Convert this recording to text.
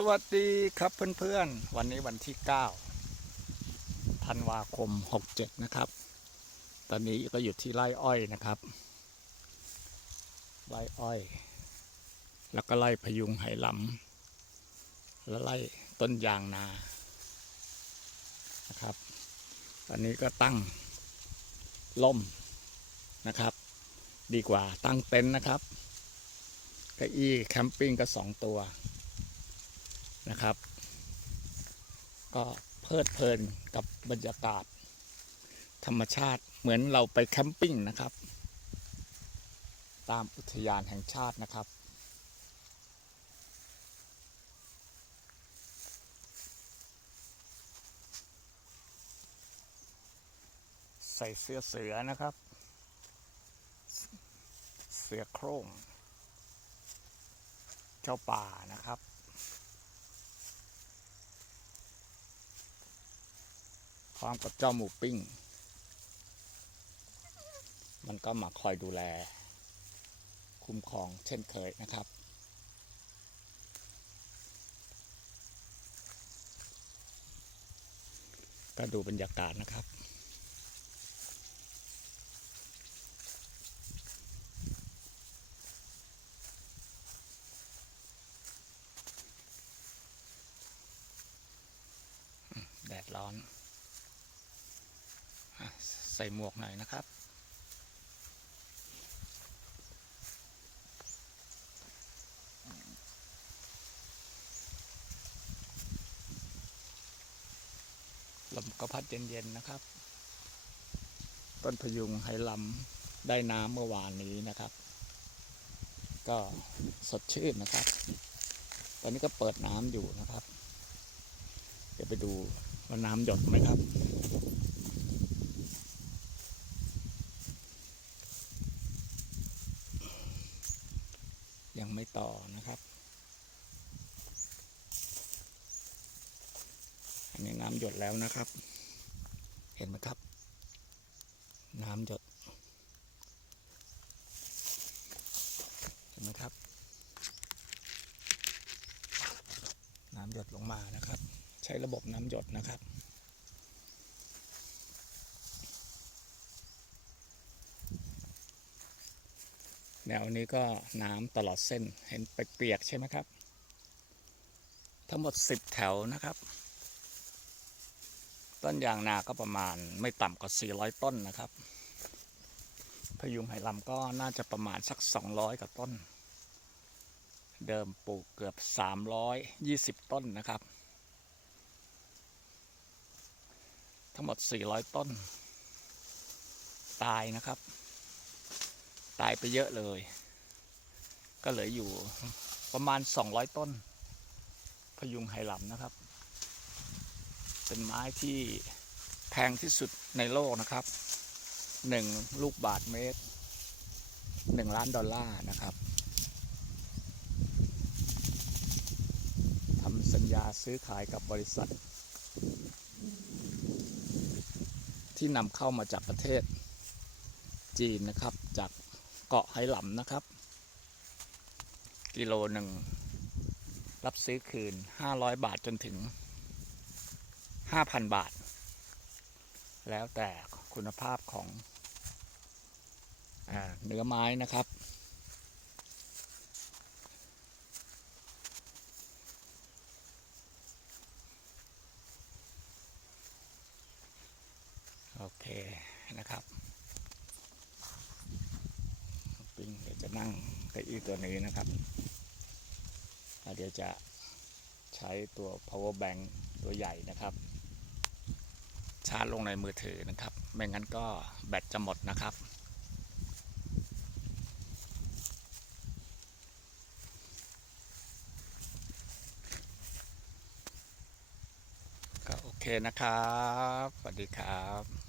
สวัสดีครับเพื่อนๆ วันนี้วันที่ 9 ธันวาคม 67 นะครับ ตอนนี้ก็อยู่ที่ไร่อ้อยนะครับไร่อ้อย แล้วก็ไร่พยุงไหหลำและไร่ต้นยางนานะครับ ตอนนี้ก็ตั้งล่มนะครับ ดีกว่าตั้งเต็นท์นะครับเก้าอี้แคมปิ้งก็สองตัว นะครับ ก็เพลิดเพลินกับบรรยากาศ ธรรมชาติเหมือนเราไปแคมปิ้งนะครับ ตามอุทยานแห่งชาตินะครับใส่เสื้อเสือนะครับ เสือโคร่ง เจ้าป่านะครับ พร้อมกับเจ้าหมูปิ้ง มันก็มาคอยดูแล คุ้มครองเช่นเคยนะครับก็ดูบรรยากาศนะครับ แดดร้อน ใส่หมวกหน่อยนะครับ ลมก็พัดเย็นๆนะครับ ต้นพยุงไหลำได้น้ำเมื่อวานนี้นะครับ ก็สดชื่นนะครับ ตอนนี้ก็เปิดน้ำอยู่นะครับ เดี๋ยวไปดูว่าน้ำหยดไหมครับ ยังไม่ต่อนะครับ อันนี้น้ำหยดแล้วนะครับ เห็นไหมครับ น้ำหยด เห็นไหมครับ น้ำหยดลงมานะครับ ใช้ระบบน้ำหยดนะครับ แนวนี้ก็น้ำตลอดเส้นเห็นเปียกใช่ไหมครับ ทั้งหมดสิบแถวนะครับ ต้นยางนาก็ประมาณไม่ต่ำกว่า 400 ต้นนะครับ พยุงไหลำก็น่าจะประมาณสัก 200กว่าต้น เดิมปลูกเกือบ 320 ต้นนะครับ ทั้งหมด 400 ต้น ตายนะครับ ตายไปเยอะเลย ก็เหลืออยู่ประมาณ 200 ต้น พยุงไหหลำนะครับ เป็นไม้ที่แพงที่สุดในโลกนะครับหนึ่งลูกบาทเมตรหนึ่งล้านดอลลาร์นะครับทำสัญญาซื้อขายกับบริษัท ที่นำเข้ามาจากประเทศจีนนะครับจาก เกาะไหหลำนะครับ กิโลหนึ่ง รับซื้อคืน 500 บาทจนถึง 5,000 บาท แล้วแต่คุณภาพของอเนื้อไม้นะครับโอเคนะครับ ปิงเดี๋ยวจะนั่งเก้าอี้ตัวนี้นะครับเดี๋ยวจะใช้ตัว power bank ตัวใหญ่นะครับ ชาร์จลงในมือถือนะครับ ไม่งั้นก็แบตจะหมดนะครับ ก็โอเคนะครับ สวัสดีครับ